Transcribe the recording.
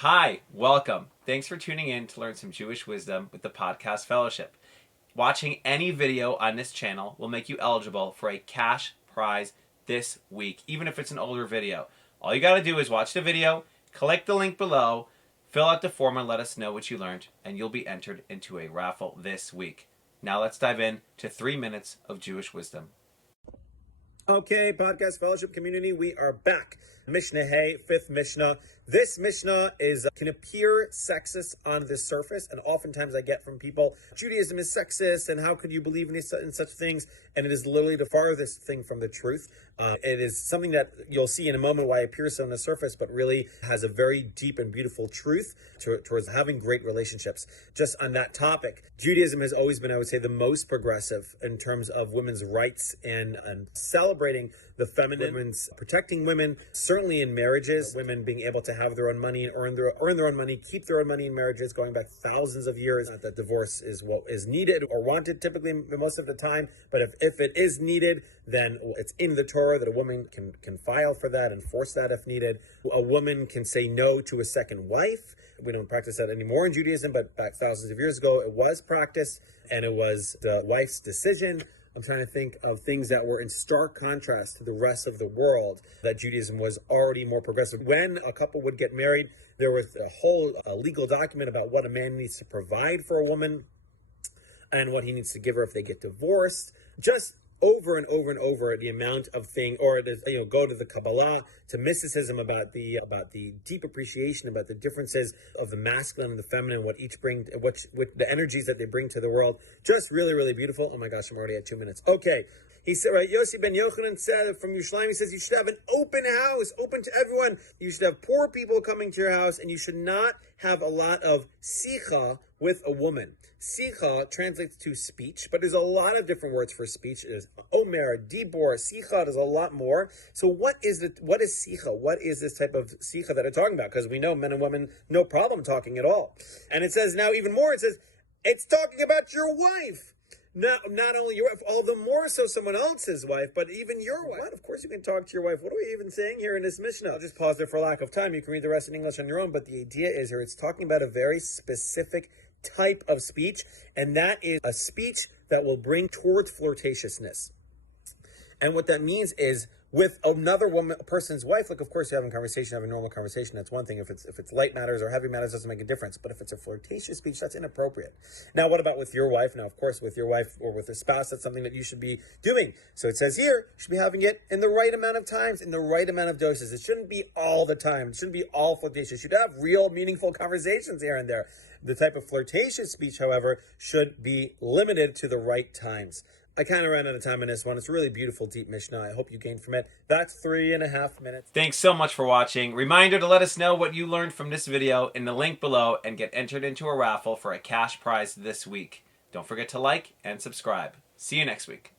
Hi, welcome. Thanks for tuning in to learn some Jewish wisdom with the Podcast Fellowship. Watching any video on this channel will make you eligible for a cash prize this week, even if it's an older video. All you got to do is watch the video, click the link below, fill out the form, and let us know what you learned, and you'll be entered into a raffle this week. Now let's dive in to 3 minutes of Jewish wisdom. Okay, Podcast Fellowship community, we are back. Mishna, hey, fifth Mishnah. This Mishnah can appear sexist on the surface, and oftentimes I get from people, Judaism is sexist, and how could you believe in such things? And it is literally the farthest thing from the truth. It is something that you'll see in a moment why it appears so on the surface, but really has a very deep and beautiful truth towards having great relationships. Just on that topic, Judaism has always been, I would say, the most progressive in terms of women's rights and celebrating the feminine, women's protecting women, certainly in marriages, women being able to have their own money and earn their own money, keep their own money in marriages going back thousands of years. Not that divorce is what is needed or wanted typically most of the time, but if it is needed, then it's in the Torah that a woman can file for that and force that if needed. A woman can say no to a second wife. We don't practice that anymore in Judaism, but back thousands of years ago, it was practiced, and it was the wife's decision. I'm trying to think of things that were in stark contrast to the rest of the world, that Judaism was already more progressive. When a couple would get married, there was a whole legal document about what a man needs to provide for a woman and what he needs to give her if they get divorced. Just over and over and over, the amount of thing, or go to the Kabbalah, to mysticism about the deep appreciation about the differences of the masculine and the feminine, what each bring, what the energies that they bring to the world. Just really, really beautiful. Oh my gosh, I'm already at 2 minutes. Okay. He said, right, Yossi ben Yochanan said from Yerushalayim, he says, you should have an open house, open to everyone. You should have poor people coming to your house, and you should not have a lot of sicha with a woman. Sicha translates to speech, but there's a lot of different words for speech. There's omer, dibor, sicha, there's a lot more. So what is sicha? What is this type of sicha that they're talking about? Because we know men and women, no problem talking at all. And it says now even more, it says, it's talking about your wife. Not only your wife, all the more so someone else's wife, but even your wife. What? Of course you can talk to your wife. What are we even saying here in this Mishnah? I'll just pause there for lack of time. You can read the rest in English on your own, but the idea is here, it's talking about a very specific type of speech, and that is a speech that will bring towards flirtatiousness. And what that means is, with another woman, a person's wife, like, of course, you're having a conversation, having a normal conversation, that's one thing. If it's light matters or heavy matters, doesn't make a difference. But if it's a flirtatious speech, that's inappropriate. Now, what about with your wife? Now, of course, with your wife or with a spouse, that's something that you should be doing. So it says here, you should be having it in the right amount of times, in the right amount of doses. It shouldn't be all the time. It shouldn't be all flirtatious. You should have real, meaningful conversations here and there. The type of flirtatious speech, however, should be limited to the right times. I kind of ran out of time on this one. It's a really beautiful, deep Mishnah. I hope you gained from it. That's 3.5 minutes. Thanks so much for watching. Reminder to let us know what you learned from this video in the link below and get entered into a raffle for a cash prize this week. Don't forget to like and subscribe. See you next week.